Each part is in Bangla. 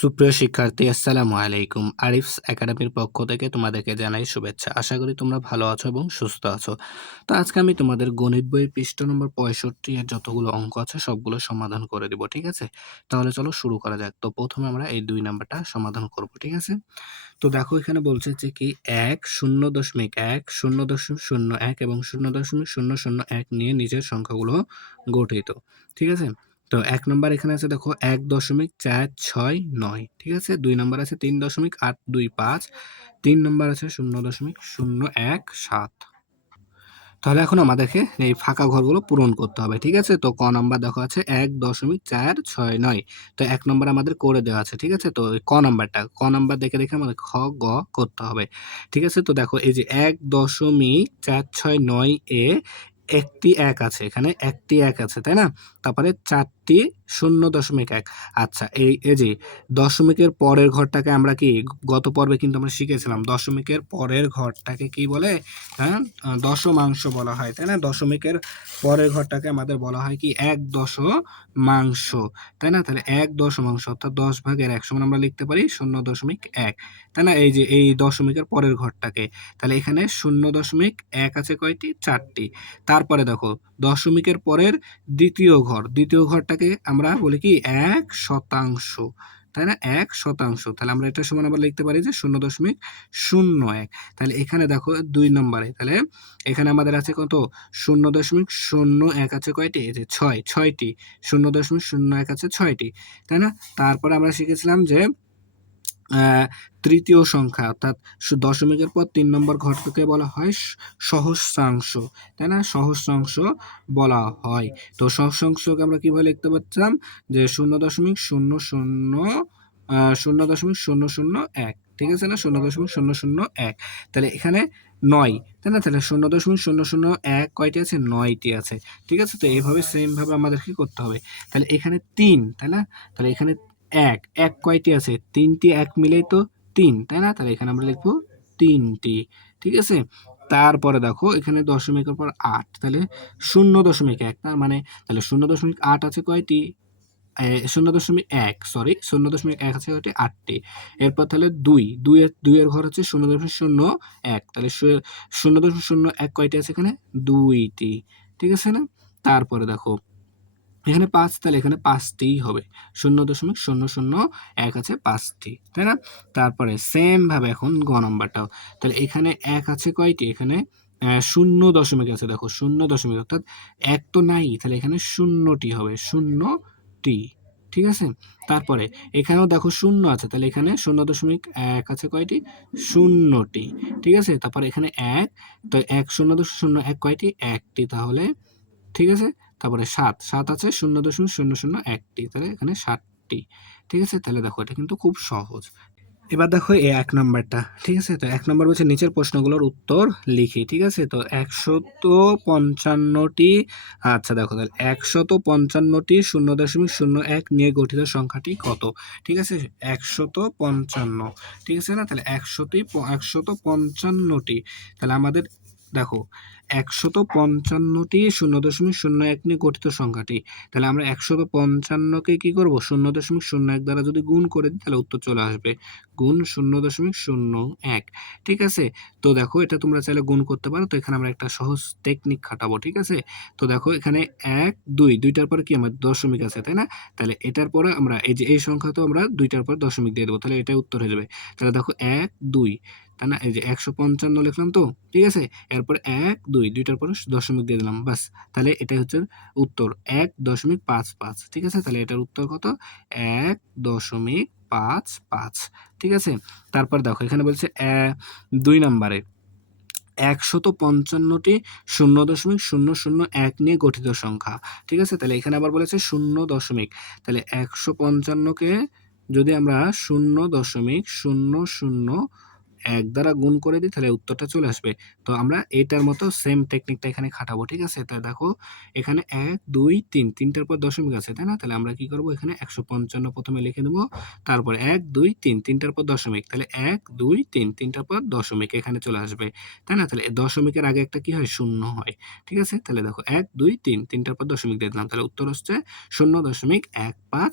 সুপ্রিয় শিক্ষার্থী, আসসালামু আলাইকুম। আরিফস একাডেমির পক্ষ থেকে তোমাদেরকে জানাই শুভেচ্ছা। আশা করি তোমরা ভালো আছো এবং সুস্থ আছো। তো আজকে আমি তোমাদের গণিত বইয়ের পৃষ্ঠা নম্বর 65 এর যতগুলো অঙ্ক আছে সবগুলো সমাধান করে দিব, ঠিক আছে? তাহলে চলো শুরু করা যাক। তো প্রথমে আমরা এই 2 নাম্বারটা সমাধান করব, ঠিক আছে? তো দেখো এখানে বলছে যে কি ১, ০.১, ০.০১ এবং ০.০০১ নিয়ে নিচের সংখ্যাগুলো গঠিত। ঠিক আছে? তো ১ নাম্বার এখানে আছে দেখো ১.৪৬৯, ঠিক আছে? ২ নাম্বার আছে ৩.৮২৫, ৩ নাম্বার আছে ০.০১৭। তাহলে এখন আমাদেরকে এই ফাঁকা ঘরগুলো পূরণ করতে হবে, ঠিক আছে? তো ক নাম্বার দেখো আছে ১.৪৬৯। তো ১ নম্বর আমাদের করে দেওয়া আছে, ঠিক আছে? তো ক নাম্বার দেখে আমাদের খ, গ করতে হবে। ঠিক আছে? তো দেখো এই যে ১.৪৬৯ এ একটি ১ আছে, এখানে একটি ১ আছে, তাই না? তারপরে ৪টি ০.১। আচ্ছা এই যে দশমিকের পরের ঘরটাকে আমরা কি গত পর্বে কিন্তু আমরা শিখেছিলাম দশমিকের পরের ঘরটাকে কি বলে? হ্যাঁ, দশমাংশ বলা হয়, তাই না? দশমিকের পরের ঘরটাকে আমাদের বলা হয় কি এক দশমাংশ, তাই না? তাহলে এক দশমাংশ অর্থাৎ ১০/১ সমান আমরা লিখতে পারি ০.১, তাই না? এই যে এই দশমিকের পরের ঘরটাকে, তাহলে এখানে ০.১ আছে কয়টি? ৪টি। তারপরে দেখো দশমিকের পরের দ্বিতীয় ঘরটাকে আমরা বলি কি ১ শতাংশ, তাই না? ১ শতাংশ। তাহলে আমরা এটা সমান আবার লিখতে পারি যে ০.০১। তাহলে এখানে দেখো ২ নম্বরে, তাহলে এখানে আমাদের আছে কত? ০.০১ আছে কয়টি? এই যে ৬টি। ০.০১ আছে ৬টি, তাই না? তারপরে আমরা শিখেছিলাম যে আ তৃতীয় সংখ্যা অর্থাৎ দশমিকের পর ৩ নম্বর ঘরটাকে বলা হয় সহস্রাংশ, তাই না? সহস্রাংশ বলা হয়। তো সহস্রাংশকে আমরা কিভাবে লিখতে পারছিলাম? যে ০.০০১, ঠিক আছে না? ০.০০১। তাহলে এখানে ৯, তাই না? তাহলে ০.০০১ কয়টি আছে? ৯টি আছে। ঠিক আছে? তো এইভাবে সেম ভাবে আমাদের কি করতে হবে? তাহলে এখানে ৩, তাই না? তাহলে এখানে ১ কয়টি আছে? ৩টি ১ মিলেই তো ৩, তাই না? তাহলে এখানে আমরা লিখব ৩টি। ঠিক আছে? তারপরে দেখো এখানে দশমিকের পর ৮, তাহলে ০.১, তার মানে তাহলে ০.৮ আছে কয়টি? ০.১, সরি ০.১ আছে কয়টি? ৮টি। এরপর তাহলে ২ এর ঘর হচ্ছে ০.০১, তাহলে ০.০১ কয়টি আছে এখানে? ২টি। ঠিক আছে না? তারপরে দেখো এখানে ৫, তাহলে এখানে ৫টিই হবে। ০.০০১ আছে ৫টি, তাই না? তারপরে সেম ভাবে এখন গ নাম্বারটাও। তাহলে এখানে ১ আছে কয়টি? এখানে ০ আছে দেখো, ০ অর্থাৎ ১ তো নাই, তাহলে এখানে ০টি হবে, ০টি। ঠিক আছে? তারপরে এখানেও দেখো ০ আছে, তাহলে এখানে ০.১ আছে কয়টি? ০টি। ঠিক আছে? তারপরে এখানে ১, তো ১ কয়টি? ১টি, তাহলে ঠিক আছে? তারপরে ৭ আছে ০.০০১ টি, তাহলে এখানে ৭টি। ঠিক আছে? তাহলে দেখো এটা কিন্তু খুব সহজ। এবার দেখো এই ১ নাম্বারটা, ঠিক আছে? তো ১ নাম্বার বলছে নিচের প্রশ্নগুলোর উত্তর লিখি, ঠিক আছে? তো ১৫৫টি, আচ্ছা দেখো তাহলে ১৫৫টি ০.০১ নিয়ে গঠিত সংখ্যাটি কত? ঠিক আছে? ১৫৫, ঠিক আছে না? তাহলে ১৫৫টি, তাহলে আমাদের দেখো ১৫৫টি ০.০১ নিয়ে গঠিত সংখ্যাটি। তাহলে আমরা ১৫৫কে কি করব? ০.০১ দ্বারা যদি গুণ করে দিই তাহলে উত্তর চলে আসবে। গুণ ০.০১, ঠিক আছে? তো দেখো এটা তোমরা চাইলে গুণ করতে পারো। তো এখানে আমরা একটা সহজ টেকনিক খাটাবো, ঠিক আছে? তো দেখো এখানে ১, ২ টার পরে কি আমার দশমিক আছে, তাই না? তাহলে এটার পরে আমরা এই যে এই সংখ্যা তো আমরা ২ টার পর দশমিক দিয়ে দেবো। তাহলে এটাই উত্তর হয়ে যাবে। তাহলে দেখো ১, ২, তাই না? এই যে ১৫৫ লিখলাম তো, ঠিক আছে? এরপর ১, ২ টার পরে দশমিক দিয়ে দিলাম। ব্যাস, তাহলে এটাই হচ্ছে উত্তর ১.৫৫, ঠিক আছে? তাহলে এটার উত্তর কত? ১.৫৫, ঠিক আছে? তারপর দেখো এখানে বলছে ২ নাম্বারে ১৫৫টি ০.০০১ নিয়ে গঠিত সংখ্যা। ঠিক আছে? তাহলে এখানে আবার বলেছে ০ তাহলে ১৫৫ কে যদি আমরা ০.০০ এক দ্বারা গুণ করে দিই তাহলে উত্তরটা চলে আসবে। তো আমরা এটার মতো সেম টেকনিকটা এখানে খাটাবো, ঠিক আছে? তাই দেখো এখানে ১, ২, ৩, ৩টার পর দশমিক আছে, তাই না? তাহলে আমরা কি করব এখানে ১৫৫ প্রথমে লিখে নেব। তারপরে ১, ২, ৩, ৩টার পর দশমিক। তাহলে ১, ২, ৩, ৩টার পর দশমিক এখানে চলে আসবে, তাই না? তাহলে দশমিকের আগে একটা কি হয়? শূন্য হয়। ঠিক আছে? তাহলে দেখো ১, ২, ৩, ৩টার পর দশমিক দিয়ে দিলাম। তাহলে উত্তর হচ্ছে ০.১৫৫।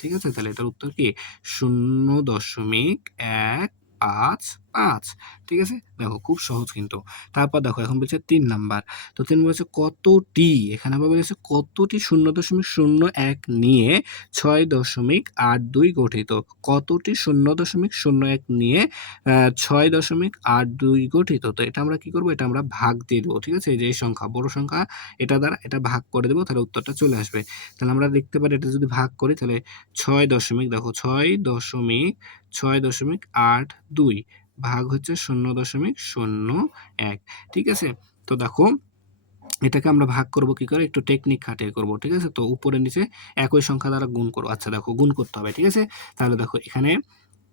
ঠিক আছে? তাহলে এটার উত্তর কি? ০.১৫৫। ঠিক আছে? দেখো খুব সহজ কিন্তু। তারপর দেখো এখন বলছে ৩ নাম্বার। তো ৩ বলেছে কতটি, এখানে আবার বলেছে কতটি ০.০১ নিয়ে ৬.৮২ গঠিত। কতটি ০.০১ নিয়ে ৬.৮২ গঠিত। তো এটা আমরা কি করব? এটা আমরা ভাগ দিয়ে দেবো। ঠিক আছে? এই যে এই সংখ্যা, বড় সংখ্যা এটা দ্বারা এটা ভাগ করে দেবো, তাহলে উত্তরটা চলে আসবে। তাহলে আমরা লিখতে পারি এটা যদি ভাগ করি তাহলে ৬.৬.৮২ ভাগ হচ্ছে ০.০১। ঠিক আছে? তো দেখো এটাকে আমরা ভাগ করব কি করে? একটু টেকনিক খাটিয়ে করব। ঠিক আছে? তো উপরে নিচে একই সংখ্যা দ্বারা গুণ করব। আচ্ছা দেখো গুণ করতে হবে। ঠিক আছে? তাহলে দেখো এখানে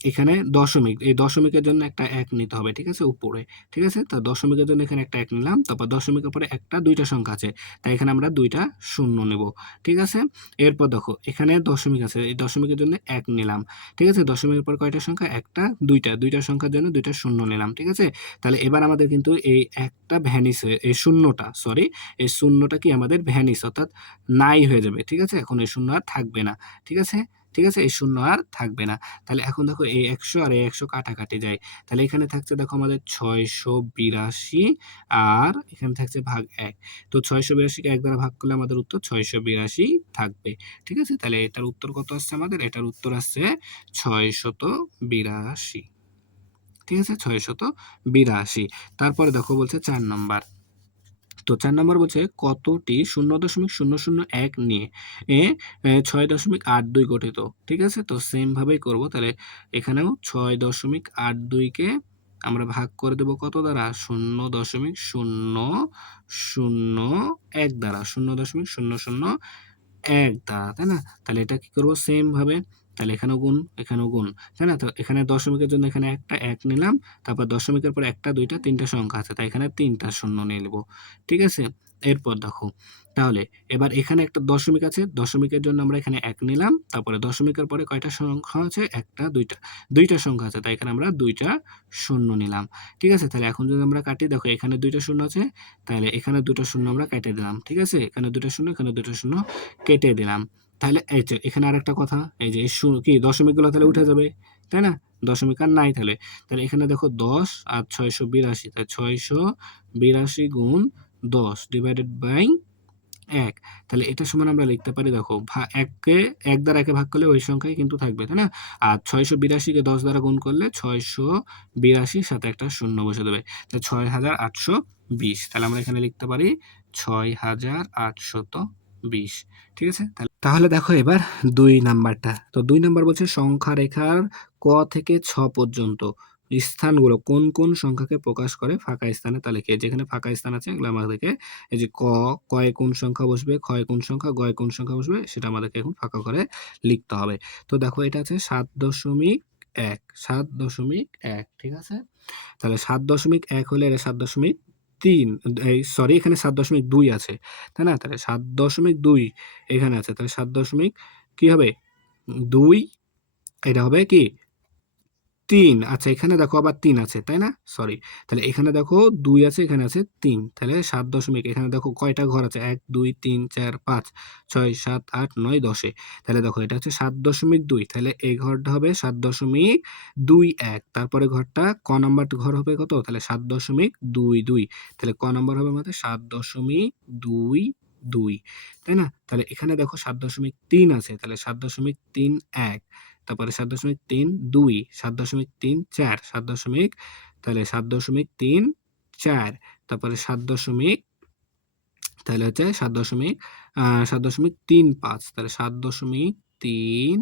এখানে দশমিক, এই দশমিকের জন্য একটা ১ নিতে হবে। ঠিক আছে? উপরে। ঠিক আছে? তো দশমিকের জন্য এখানে একটা ১ নিলাম। তারপর দশমিকের পরে একটা ২টা সংখ্যা আছে। তাই এখানে আমরা ২টা শূন্য নেব। ঠিক আছে? এরপর দেখো এখানে দশমিক আছে। এই দশমিকের জন্য ১ নিলাম। ঠিক আছে? দশমিকের পর কয়টা সংখ্যা? একটা, ২টা। ২টা সংখ্যার জন্য ২টা শূন্য নিলাম। ঠিক আছে? তাহলে এবার আমাদের কিন্তু এই একটা ভ্যানিশ হয়ে এই শূন্যটা সরি, এই শূন্যটা কি আমাদের ভ্যানিশ অর্থাৎ নাই হয়ে যাবে। ঠিক আছে? এখন এই শূন্য আর থাকবে না। ঠিক আছে? ঠিক আছে? এই শূন্য আর থাকবে না। তাহলে এখন দেখো এই ১০০ আর এই ১০০ কাটাকাটি যায়। তাহলে এখানে থাকছে দেখো আমাদের ৬৮২ আর এখানে থাকছে ভাগ ১। তো ৬৮২ কে ১ দ্বারা ভাগ করলে আমাদের উত্তর ৬৮২ থাকবে। ঠিক আছে? তাহলে এটার উত্তর কত আসছে আমাদের? এটার উত্তর আসছে ৬৮২। ঠিক আছে? ৬৮২। তারপরে দেখো বলছে ৪ নাম্বার। তো ৪ নাম্বার বলছে কতটি ০.০০১ নিয়ে ৬.৮২ গঠিত। ঠিক আছে? তো সেম ভাবেই করব। তাহলে এখানেও ৬.৮২ কে আমরা ভাগ করে দেব কত দ্বারা? ০.০০১ দ্বারা। ০.০০১ দ্বারা, তাই না? তাহলে এটা কি করব? সেম ভাবে তাহলে এখানেও গুণ, এখানেও গুণ। তাই না? তো এখানে দশমিকের জন্য এখানে একটা ১ নিলাম। তারপর দশমিকের পর ১টা, ২টা, ৩টা সংখ্যা আছে। তাই এখানে ৩টা শূন্য নিয়ে নিব। ঠিক আছে? এরপর দেখো তাহলে এবার এখানে একটা দশমিক আছে। দশমিকের জন্য আমরা এখানে ১ নিলাম। তারপরে দশমিকের পরে কয়টা সংখ্যা আছে? ১টা, ২টা। ২টা সংখ্যা আছে। তাই এখানে আমরা ২টা শূন্য নিলাম। ঠিক আছে? তাহলে এখন যদি আমরা কাটি দেখো এখানে ২টা শূন্য আছে। তাহলে এখানে ২টা শূন্য আমরা কেটে দিলাম। ঠিক আছে? এখানে ২টা শূন্য, এখানে ২টা শূন্য কেটে দিলাম। তাহলে এই যে এখানে আরেকটা কথা, এই যে কি দশমিকগুলো তাহলে উঠে যাবে। তাই না? দশমিক আর নাই তাহলে। তাহলে এখানে দেখো ১০ আর ৬৮২ তাই ৬৮২ গুণ ১০ ডিভাইডেড বাই ১। তাহলে এটা সমান আমরা লিখতে পারি দেখো ১কে ১ দ্বারা একে ভাগ করলে ওই সংখ্যাই কিন্তু থাকবে, তাই না? আর ৬৮২ কে ১০ দ্বারা গুণ করলে ৬৮২ সাথে একটা শূন্য বসে দেবে। তাহলে ৬৮২০। তাহলে আমরা এখানে লিখতে পারি ৬৮২০। ঠিক আছে? তাহলে দেখো এবার ২ নাম্বারটা। তো ২ নাম্বার বলছে সংখ্যা রেখার ক থেকে ছ পর্যন্ত স্থানগুলো কোন, কোন সংখ্যাকে প্রকাশ করে ফাঁকা স্থানের তালিকায়। যেখানে ফাঁকা স্থান আছে এগুলো আমাদেরকে এই যে কয়ে কোন সংখ্যা বসবে, ক্ষয়ে কোন সংখ্যা, গয়ে কোন সংখ্যা বসবে সেটা আমাদেরকে এখন ফাঁকা করে লিখতে হবে। তো দেখো এটা আছে ৭.১, ৭.১। ঠিক আছে? তাহলে ৭.১ হলে এটা ৭.৩ এই সরি এখানে ৭.২ আছে। তাই না? তাহলে ৭.২ এখানে আছে। তাহলে ৭ দশমিক কি হবে? ২ এটা হবে কি? ৩। আচ্ছা এখানে দেখো আবার ৩ আছে, তাই না? সরি। তাহলে এখানে দেখো ২ আছে, এখানে আছে ৩। তাহলে ৭ দশমিক এখানে দেখো কয়টা ঘর আছে? ১, ২, ৩, ৪, ৫, ৬, ৭, ৮, ৯, ১০ এ। তাহলে দেখো এটা হচ্ছে ৭.২। তাহলে এই ঘরটা হবে ৭.২১। তারপরে ঘরটা ক নাম্বার ঘর হবে কত? তাহলে ৭.২২। তাহলে ক নাম্বার হবে আমাদের ৭.22। তাই না? তাহলে এখানে দেখো ৭.৩ আছে। তাহলে ৭.৩১। তারপরে ৭.৩২, ৭.34, তাহলে ৭.34, তারপরে ৭.৩৫, তাহলে ৭.35,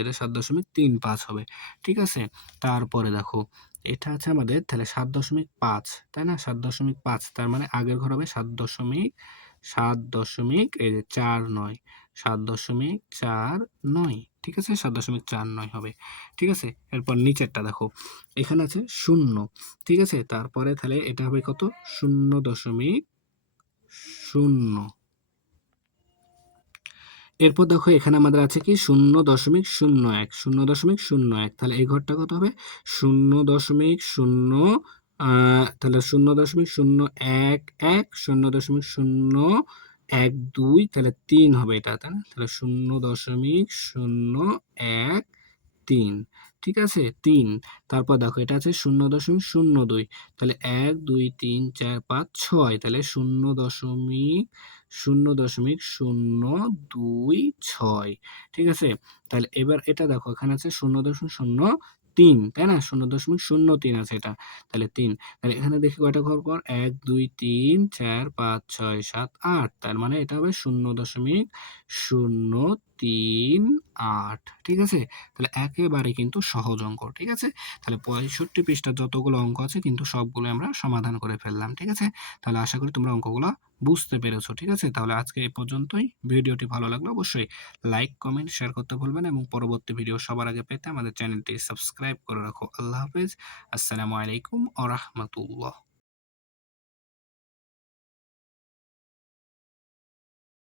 এটা ৭.35 হবে। ঠিক আছে? তারপরে দেখো এটা আছে আমাদের তাহলে ৭.৫, তাই না? ৭.৫ তার মানে আগের ঘর হবে ৭ দশমিক এই যে ৪৯, ৭.49। ঠিক আছে, 7.49 হবে। ঠিক আছে, এরপর নিচেরটা দেখো, এখানে আছে 0, ঠিক আছে, তারপরে তাহলে এটা হবে কত, 0.0। এরপর দেখো এখানে আমাদের আছে কি 0.01, 0.01, তাহলে এই ঘরটা কত হবে 0.0, তাহলে 0.011, 0.012, তাহলে 3 হবে এটা, তাই না? তাহলে 0.013, ঠিক আছে 3। তারপর দেখো এটা আছে 0.02, তাহলে 1 2 3 4 5 6, তাহলে 0.026, ঠিক আছে। তাহলে এবার এটা দেখো এখানে আছে 0.03, তাই না, 0.03 আছে এটা, তাহলে 3। তাহলে এখানে দেখি কয়টা ঘর পর, 1 2 3 4 5 6 7 8, তার মানে এটা হবে 0.038, ঠিক আছে। তাহলে একেবারে কিন্তু সহজ অঙ্ক, ঠিক আছে। তাহলে 65 পৃষ্ঠার যতগুলো অঙ্ক আছে কিন্তু সবগুলো আমরা সমাধান করে ফেললাম, ঠিক আছে। তাহলে আশা করি তোমরা অঙ্কগুলো বুঝতে পেরেছো, ঠিক আছে। তাহলে আজকে এই পর্যন্তই। ভিডিওটি ভালো লাগলে অবশ্যই লাইক কমেন্ট শেয়ার করতে ভুলবেন এবং পরবর্তী ভিডিও সবার আগে পেতে আমাদের চ্যানেলটি সাবস্ক্রাইব করে রাখো। আল্লাহ হাফেজ, আসসালামু আলাইকুম ওয়া রাহমাতুল্লাহ।